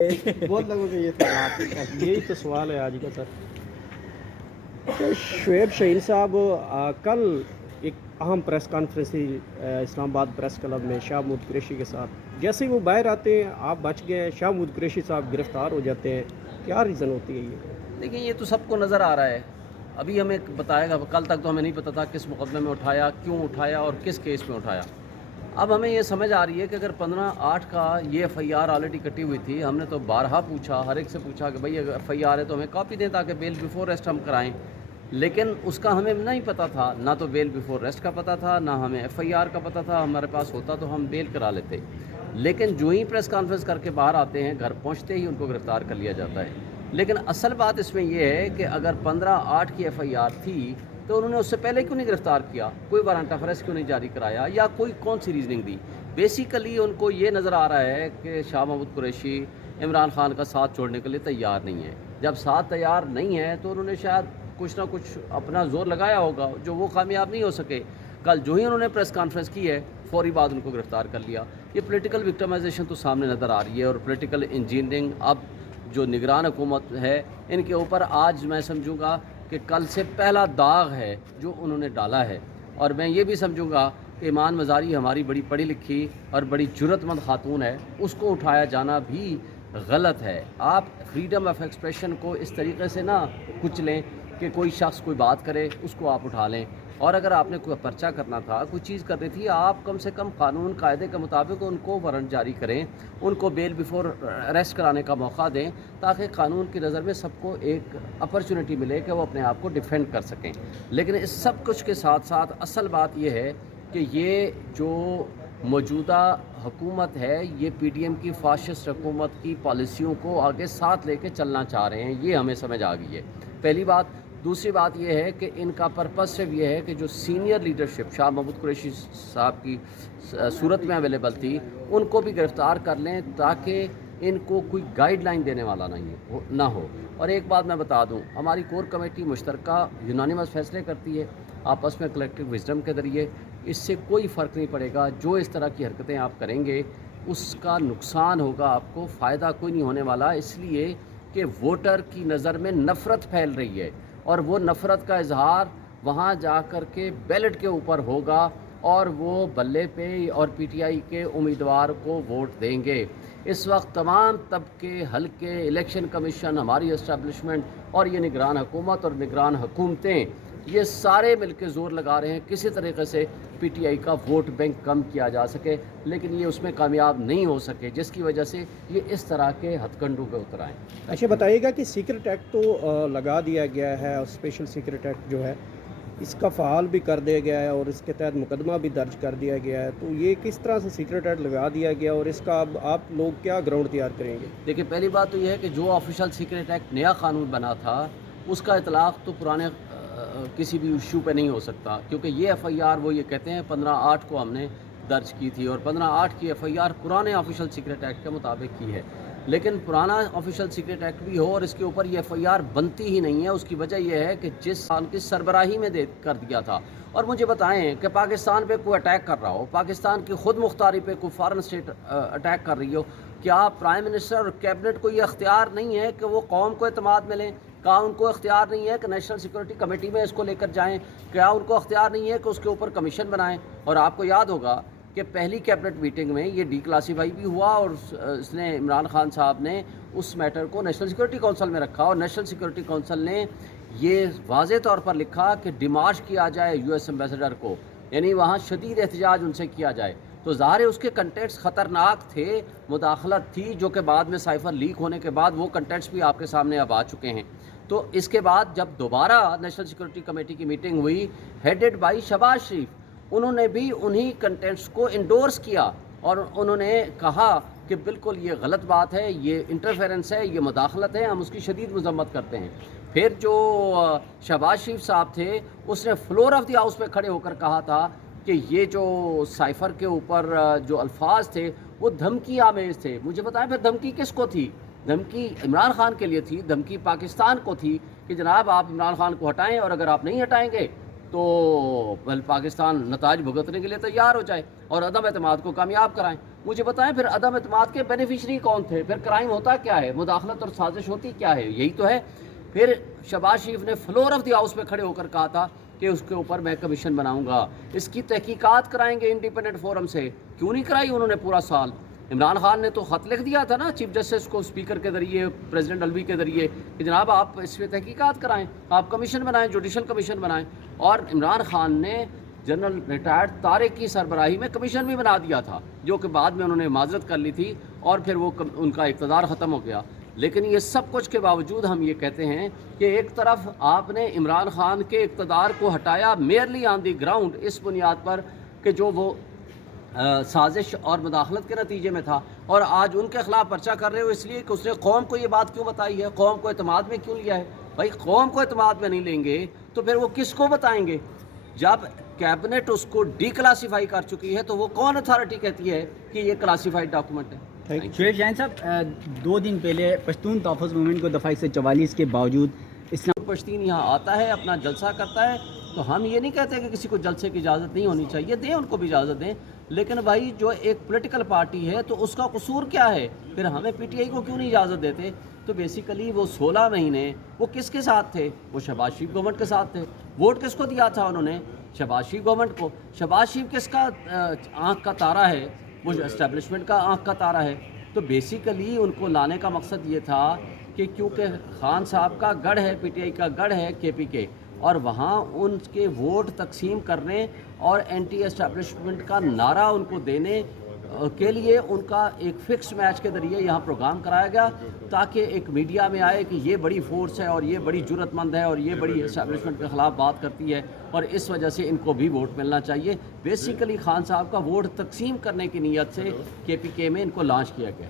بہت لوگوں کے یہ سوالات ہیں۔ یہی تو سوال ہے آج کا سر۔ شعیب شہین صاحب، کل ایک اہم پریس کانفرنس تھی اسلام آباد پریس کلب میں شاہ محمود قریشی کے ساتھ۔ جیسے ہی وہ باہر آتے ہیں آپ بچ گئے، شاہ محمود قریشی صاحب گرفتار ہو جاتے ہیں، کیا ریزن ہوتی ہے یہ؟ دیکھیں یہ تو سب کو نظر آ رہا ہے، ابھی ہمیں بتائے گا، کل تک تو ہمیں نہیں پتہ تھا کس مقدمے میں اٹھایا، کیوں اٹھایا اور کس کیس میں اٹھایا۔ اب ہمیں یہ سمجھ آ رہی ہے کہ اگر 15/8 کا یہ ایف آئی آر آلریڈی کٹی ہوئی تھی، ہم نے تو بارہا پوچھا، ہر ایک سے پوچھا کہ بھائی اگر ایف آئی آر ہے تو ہمیں کاپی دیں تاکہ بیل بیفور ریسٹ ہم کرائیں، لیکن اس کا ہمیں نہیں پتہ تھا، نہ تو بیل بیفور ریسٹ کا پتہ تھا، نہ ہمیں ایف آئی آر کا پتہ تھا۔ ہمارے پاس ہوتا تو ہم بیل کرا لیتے، لیکن جو ہی پریس کانفرنس کر کے باہر آتے ہیں گھر پہنچتے ہی ان کو گرفتار کر لیا جاتا ہے۔ لیکن اصل بات اس میں یہ ہے کہ اگر 15/8 کی ایف آئی آر تھی تو انہوں نے اس سے پہلے کیوں نہیں گرفتار کیا، کوئی وارنٹ آف اریسٹ کیوں نہیں جاری کرایا، یا کوئی کون سی ریزننگ دی؟ بیسیکلی ان کو یہ نظر آ رہا ہے کہ شاہ محمود قریشی عمران خان کا ساتھ چھوڑنے کے لیے تیار نہیں ہے۔ جب ساتھ تیار نہیں ہے تو انہوں نے شاید کچھ نہ کچھ اپنا زور لگایا ہوگا جو وہ کامیاب نہیں ہو سکے۔ کل جو ہی انہوں نے پریس کانفرنس کی ہے فوری بعد ان کو گرفتار کر لیا۔ یہ پولیٹیکل وکٹمائزیشن تو سامنے نظر آ رہی ہے، اور پولیٹیکل انجینئرنگ اب جو نگران حکومت ہے ان کے اوپر آج میں سمجھوں گا کہ کل سے پہلا داغ ہے جو انہوں نے ڈالا ہے۔ اور میں یہ بھی سمجھوں گا کہ ایمان مزاری ہماری بڑی پڑھی لکھی اور بڑی جرت مند خاتون ہے، اس کو اٹھایا جانا بھی غلط ہے۔ آپ فریڈم آف ایکسپریشن کو اس طریقے سے نہ کچلیں کہ کوئی شخص کوئی بات کرے اس کو آپ اٹھا لیں، اور اگر آپ نے کوئی پرچہ کرنا تھا، کوئی چیز کرنی تھی، آپ کم سے کم قانون قاعدے کے مطابق ان کو وارنٹ جاری کریں، ان کو بیل بیفور اریسٹ کرانے کا موقع دیں، تاکہ قانون کی نظر میں سب کو ایک اپرچونٹی ملے کہ وہ اپنے آپ کو ڈیفینڈ کر سکیں۔ لیکن اس سب کچھ کے ساتھ ساتھ اصل بات یہ ہے کہ یہ جو موجودہ حکومت ہے یہ پی ڈی ایم کی فاشسٹ حکومت کی پالیسیوں کو آگے ساتھ لے کے چلنا چاہ رہے ہیں، یہ ہمیں سمجھ آ گئی ہے، پہلی بات۔ دوسری بات یہ ہے کہ ان کا پرپس صرف یہ ہے کہ جو سینئر لیڈرشپ شاہ محمود قریشی صاحب کی صورت میں اویلیبل تھی ان کو بھی گرفتار کر لیں، تاکہ ان کو کوئی گائیڈ لائن دینے والا نہ ہو۔ اور ایک بات میں بتا دوں، ہماری کور کمیٹی مشترکہ یونانیمس فیصلے کرتی ہے آپس میں کلیکٹیو وزڈم کے ذریعے، اس سے کوئی فرق نہیں پڑے گا۔ جو اس طرح کی حرکتیں آپ کریں گے اس کا نقصان ہوگا آپ کو، فائدہ کوئی نہیں ہونے والا، اس لیے کہ ووٹر کی نظر میں نفرت پھیل رہی ہے، اور وہ نفرت کا اظہار وہاں جا کر کے بیلٹ کے اوپر ہوگا، اور وہ بلے پہ اور پی ٹی آئی کے امیدوار کو ووٹ دیں گے۔ اس وقت تمام طبقے، حلقے، الیکشن کمیشن، ہماری اسٹیبلشمنٹ اور یہ نگران حکومت اور نگران حکومتیں، یہ سارے مل کے زور لگا رہے ہیں کسی طریقے سے پی ٹی آئی کا ووٹ بینک کم کیا جا سکے، لیکن یہ اس میں کامیاب نہیں ہو سکے، جس کی وجہ سے یہ اس طرح کے ہتھ کنڈوں پہ اتر آئیں۔ اچھا بتائیے گا کہ سیکرٹ ایکٹ تو لگا دیا گیا ہے، اور اسپیشل سیکرٹ ایکٹ جو ہے اس کا فعال بھی کر دیا گیا ہے، اور اس کے تحت مقدمہ بھی درج کر دیا گیا ہے، تو یہ کس طرح سے سیکرٹ ایکٹ لگا دیا گیا اور اس کا اب آپ لوگ کیا گراؤنڈ تیار کریں گے؟ دیکھیں پہلی بات تو یہ ہے کہ جو آفیشل سیکرٹ ایکٹ نیا قانون بنا تھا اس کا اطلاق تو پرانے کسی بھی ایشو پہ نہیں ہو سکتا، کیونکہ یہ ایف آئی آر وہ یہ کہتے ہیں 15/8 کو ہم نے درج کی تھی، اور 15/8 کی ایف آئی آر پرانے آفیشل سیکرٹ ایکٹ کے مطابق کی ہے، لیکن پرانا آفیشل سیکرٹ ایکٹ بھی ہو اور اس کے اوپر یہ ایف آئی آر بنتی ہی نہیں ہے۔ اس کی وجہ یہ ہے کہ جس سال کی سربراہی میں کر دیا تھا، اور مجھے بتائیں کہ پاکستان پہ کوئی اٹیک کر رہا ہو، پاکستان کی خود مختاری پہ کوئی فارن اسٹیٹ اٹیک کر رہی ہو، کیا پرائم منسٹر اور کیبنٹ کو یہ اختیار نہیں ہے کہ وہ قوم کو اعتماد میں لیں؟ کیا ان کو اختیار نہیں ہے کہ نیشنل سیکورٹی کمیٹی میں اس کو لے کر جائیں؟ کیا ان کو اختیار نہیں ہے کہ اس کے اوپر کمیشن بنائیں؟ اور آپ کو یاد ہوگا کہ پہلی کیبنٹ میٹنگ میں یہ ڈی کلاسیفائی بھی ہوا، اور اس نے عمران خان صاحب نے اس میٹر کو نیشنل سیکورٹی کونسل میں رکھا، اور نیشنل سیکورٹی کونسل نے یہ واضح طور پر لکھا کہ ڈیمارش کیا جائے یو ایس ایمبیسڈر کو، یعنی وہاں شدید احتجاج ان سے کیا جائے۔ تو ظاہر ہے اس کے کنٹینٹس خطرناک تھے، مداخلت تھی، جو کہ بعد میں سائفر لیک ہونے کے بعد وہ کنٹینٹس بھی آپ کے سامنے اب آ چکے ہیں۔ تو اس کے بعد جب دوبارہ نیشنل سیکورٹی کمیٹی کی میٹنگ ہوئی ہیڈڈ بائی شہباز شریف، انہوں نے بھی انہی کنٹینٹس کو انڈورس کیا، اور انہوں نے کہا کہ بالکل یہ غلط بات ہے، یہ انٹرفیرنس ہے، یہ مداخلت ہے، ہم اس کی شدید مذمت کرتے ہیں۔ پھر جو شہباز شریف صاحب تھے اس نے فلور آف دی ہاؤس پہ کھڑے ہو کر کہا تھا کہ یہ جو سائفر کے اوپر جو الفاظ تھے وہ دھمکی آمیز تھے۔ مجھے بتائیں پھر دھمکی کس کو تھی؟ دھمکی عمران خان کے لیے تھی، دھمکی پاکستان کو تھی کہ جناب آپ عمران خان کو ہٹائیں، اور اگر آپ نہیں ہٹائیں گے تو پاکستان نتائج بھگتنے کے لیے تیار ہو جائے اور عدم اعتماد کو کامیاب کرائیں۔ مجھے بتائیں پھر عدم اعتماد کے بینیفیشری کون تھے؟ پھر کرائم ہوتا کیا ہے؟ مداخلت اور سازش ہوتی کیا ہے؟ یہی تو ہے. پھر شہباز شریف نے فلور آف دی ہاؤس پہ کھڑے ہو کر کہا تھا کہ اس کے اوپر میں کمیشن بناؤں گا, اس کی تحقیقات کرائیں گے انڈیپینڈنٹ فورم سے. کیوں نہیں کرائی انہوں نے پورا سال؟ عمران خان نے تو خط لکھ دیا تھا نا چیف جسٹس کو, اسپیکر کے ذریعے, پریزیڈنٹ الوی کے ذریعے, کہ جناب آپ اس پہ تحقیقات کرائیں, آپ کمیشن بنائیں, جوڈیشل کمیشن بنائیں. اور عمران خان نے جنرل ریٹائرڈ طارق کی سربراہی میں کمیشن بھی بنا دیا تھا, جو کہ بعد میں انہوں نے معذرت کر لی تھی اور پھر وہ ان کا اقتدار ختم ہو گیا. لیکن یہ سب کچھ کے باوجود ہم یہ کہتے ہیں کہ ایک طرف آپ نے عمران خان کے اقتدار کو ہٹایا میئرلی آن دی گراؤنڈ اس بنیاد پر کہ جو وہ سازش اور مداخلت کے نتیجے میں تھا, اور آج ان کے خلاف پرچہ کر رہے ہو اس لیے کہ اس نے قوم کو یہ بات کیوں بتائی ہے, قوم کو اعتماد میں کیوں لیا ہے. بھائی قوم کو اعتماد میں نہیں لیں گے تو پھر وہ کس کو بتائیں گے؟ جب کیبنٹ اس کو ڈی کلاسیفائی کر چکی ہے تو وہ کون اتھارٹی کہتی ہے کہ یہ کلاسیفائڈ ڈاکومنٹ ہے؟ شعیب شاہین صاحب 2 دن پہلے پشتون تحفظ موومنٹ کو دفعہ 144 کے باوجود اسلام پشتین یہاں آتا ہے, اپنا جلسہ کرتا ہے, تو ہم یہ نہیں کہتے کہ کسی کو جلسے کی اجازت نہیں ہونی چاہیے, دیں ان کو بھی اجازت دیں. لیکن بھائی جو ایک پولیٹیکل پارٹی ہے تو اس کا قصور کیا ہے؟ پھر ہمیں پی ٹی آئی کو کیوں نہیں اجازت دیتے؟ تو بیسیکلی وہ 16 مہینے وہ کس کے ساتھ تھے؟ وہ شہباز شریف گورنمنٹ کے ساتھ تھے. ووٹ کس کو دیا تھا انہوں نے؟ شہباز شریف گورنمنٹ کو. شہباز شریف کس کا آنکھ کا تارا ہے؟ وہ اسٹیبلشمنٹ کا آنکھ کا تارا ہے. تو بیسیکلی ان کو لانے کا مقصد یہ تھا کہ کیونکہ خان صاحب کا گڑھ ہے, پی ٹی آئی کا گڑھ ہے کے پی کے, اور وہاں ان کے ووٹ تقسیم کرنے اور اینٹی اسٹیبلشمنٹ کا نعرہ ان کو دینے کے لیے ان کا ایک فکس میچ کے ذریعے یہاں پروگرام کرایا گیا, تاکہ ایک میڈیا میں آئے کہ یہ بڑی فورس ہے اور یہ بڑی جرت مند ہے اور یہ بڑی اسٹیبلشمنٹ کے خلاف بات کرتی ہے اور اس وجہ سے ان کو بھی ووٹ ملنا چاہیے. بیسیکلی خان صاحب کا ووٹ تقسیم کرنے کی نیت سے کے پی کے میں ان کو لانچ کیا گیا.